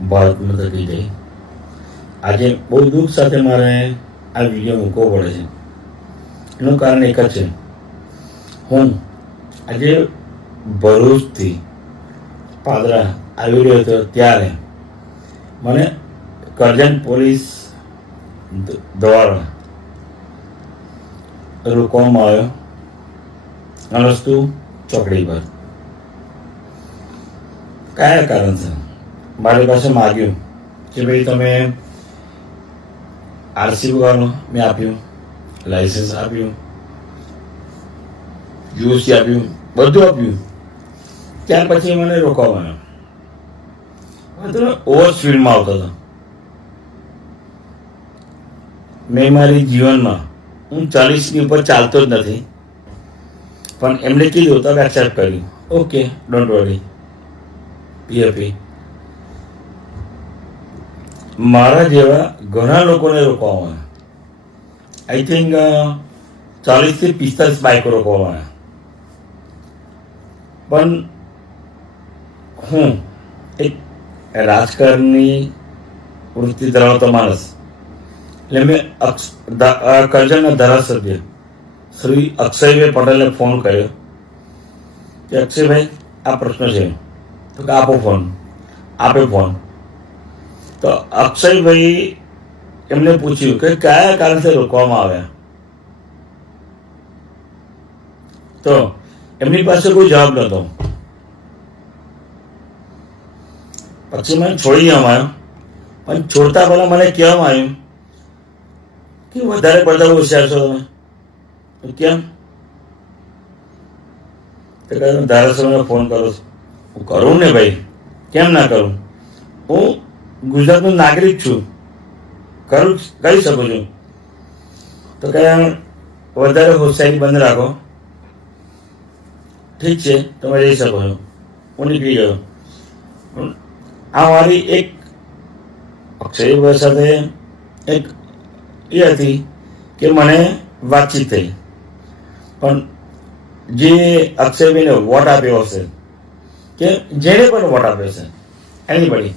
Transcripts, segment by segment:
ભારતમાં થતી થઈ. આજે બહુ દુઃખ સાથે મારે આ વીડિયો મૂકવો પડે છે. એનું કારણ એક જ છે. હું આજે ભરૂચથી પાદરા આવી રહ્યો હતો ત્યારે મને કરજણ પોલીસ દ્વારા રોકવામાં આવ્યો. આ વસ્તુ ચોકડી પર. કયા કારણસર મારી પાસે માગ્યું કે ભાઈ તમે આરસી વગાડો મેં આપ્યું લાઇસન્સ આપ્યું યુસી આપ્યું, બધું આપ્યું. ત્યાર પછી મને રોકવાનો ઓવર સ્પીડમાં આવતો હતો. મેં મારી જીવનમાં, હું ચાલીસની ઉપર ચાલતો જ નથી, પણ એમણે કીધું તો એક્સેપ્ટ કર્યું. ઓકે ડોન્ટ વરી પીએપી મારા જેવા ઘણા લોકોને રોકવામાં આઈ થિંક ચાલીસથી પિસ્તાલીસ બાઇકો રોકવામાં પણ હું એક રાજકારણની વૃત્તિ ધરાવતો માણસ. એટલે મેં કરજણના ધારાસભ્ય શ્રી અક્ષયભાઈ પટેલને ફોન કર્યો. કે અક્ષયભાઈ, આ પ્રશ્ન છે. તો કે આપો ફોન. આપે ફોન. તો અક્ષયભાઈ એમને પૂછ્યું કે કયા કારણથી રોકવામાં આવ્યા? તો એમની પાસે કોઈ જવાબ નહોતો. પછી મને છોડી આવ્યો પણ છોડતા પહેલા મને કહેવામાં આવ્યું? કે વધારે પડતા હોશિયાર છો તમે. કેમ? ધારાસભ્યને ફોન કરો હું કરું ને ભાઈ? કેમ ના કરું? હું ગુજરાતનો નાગરિક છું. કરું કરી શકું છું. તો કહે વધારે હોશિયારી બંધ રાખો. ઠીક છે, તમે જઈ શકો છો. હું નીકળી ગયો. આ મારી એક અક્ષયભાઈ સાથે એક એ હતી કે મને વાતચીત થઈ. પણ જે અક્ષયભાઈને વોટ આપ્યો હશે, કે જેણે પણ વોટ આપ્યો છે એનીબડી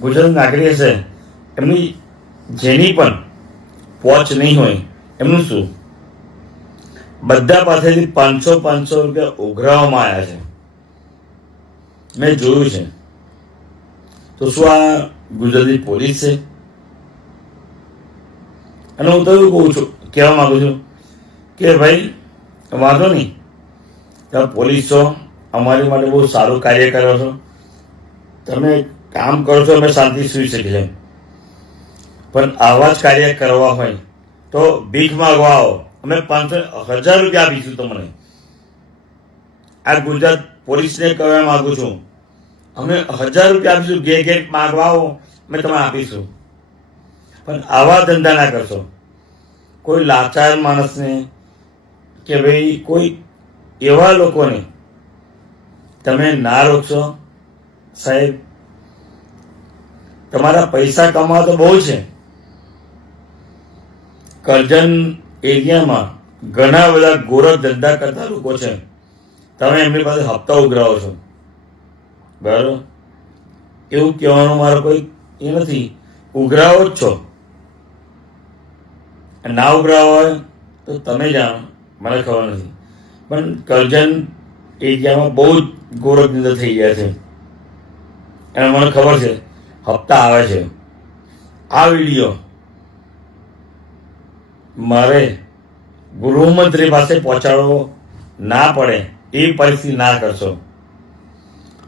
ગુજરાત નાગરિક હશે. એમની જેની પણ પહોંચ નહીં હોય, એમનું શું? બધા પાસેથી પાંચસો પાંચસો રૂપિયા ઉઘરાવવામાં આવ્યા છે. મેં જોયું છે. તો શું આ ગુજરાતી પોલીસ છે? અને હું તો કહું છું, કહેવા માંગુ છું કે ભાઈ, વાંધો નહીં. તમે પોલીસ છો, અમારી માટે બહુ સારું કાર્ય કરો છો. તમે કામ કરો છો, અમે શાંતિ સુઈ શકીએ પણ આવા જ કાર્ય કરવા હોય, તો ભીખ માગવા આવો. અમે પાંચસો, હજાર રૂપિયા આપીશું તમને. આ ગુજરાત પોલીસને કહેવા માંગુ છું. અમે હજાર રૂપિયા આપીશું, ઘેર ઘેર માગવા આવો, અમે તમને આપીશું. પણ આવા ધંધા ના કરશો. કોઈ લાચાર માણસને કે ભાઈ, કોઈ એવા લોકોને તમે ના રોકશો. સાહેબ તમારા પૈસા કમાવા તો બહુ છે. કરજણ એરિયામાં ઘણા બધા ગોરખ ધંધા કરતા લોકો છે. તમે એમની પાસે હપ્તા ઉઘરાવો છો. બરાબર? એવું કહેવાનો મારો કોઈ એ નથી. ઉઘરાવો જ છો. ના ઉઘરાવો હોય તો તમે જાણો, મને ખબર નથી. પણ કરજણ એરિયામાં બહુ જ ગોરખ ધંધા થઈ ગયા છે. અને મને ખબર છે હપ્તા આવે છે. આ વીડિયો મારે ગૃહમંત્રી પાસે પહોંચાડવો ના પડે, એ પરિસ્થિતિ ના કરશો.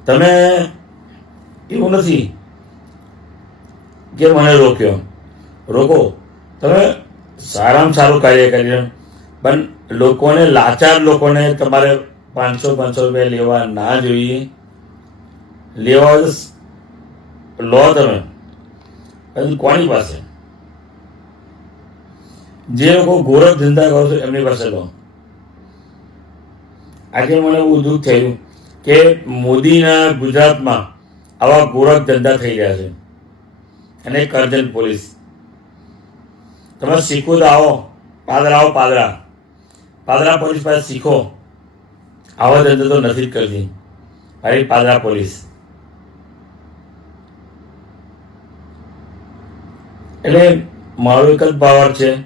તમે એવું નથી કે મને રોક્યો. રોકો. તમે સારામાં સારું કાર્ય કરી પણ લોકોને, લાચાર લોકોને તમારે પાંચસો પાંચસો રૂપિયા લેવા ના જોઈએ. લેવા લો તમે પણ કોની પાસે? જે લોકો ગોરખ ધંધા કરો છો, એમની પાસે લો. આજે મને એવું દુઃખ થયું કે મોદીના ગુજરાતમાં આવા ગોરખ ધંધા થઈ રહ્યા છે અને કરજણ પોલીસ. તમે શીખો તો આવો, પાદરા આવો, પાદરા. પાદરા પોલીસ પાસે શીખો. આવા ધંધો તો નથી જ કરતી. અરે પાદરા પોલીસ. એટલે મારો એક જ પાવર છે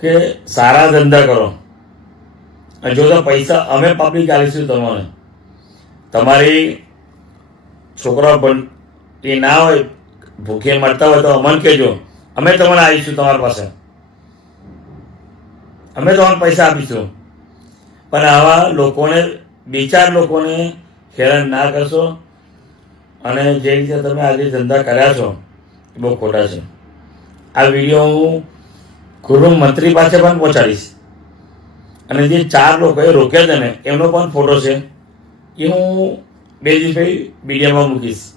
કે સારા ધંધા કરો. જો તો પૈસા, અમે પબ્લિક આપીશું તમને તમારી. છોકરા ભણ એ ના હોય, ભૂખે મરતા હોય તો અમને કહેજો. અમે તમને આવીશું તમારી પાસે. અમે તમને પૈસા આપીશું. પણ આવા લોકોને, બે ચાર લોકોને હેરાન ના કરશો. અને જે રીતે તમે આજે ધંધા કર્યા છો, એ બહુ ખોટા છે. આ વીડિયો હું ગૃહમંત્રી પાસે પણ પહોંચાડીશ. અને જે ચાર લોકોએ રોક્યા છે ને, એમનો પણ ફોટો છે, એ હું બે દિવસ મીડિયામાં મૂકીશ.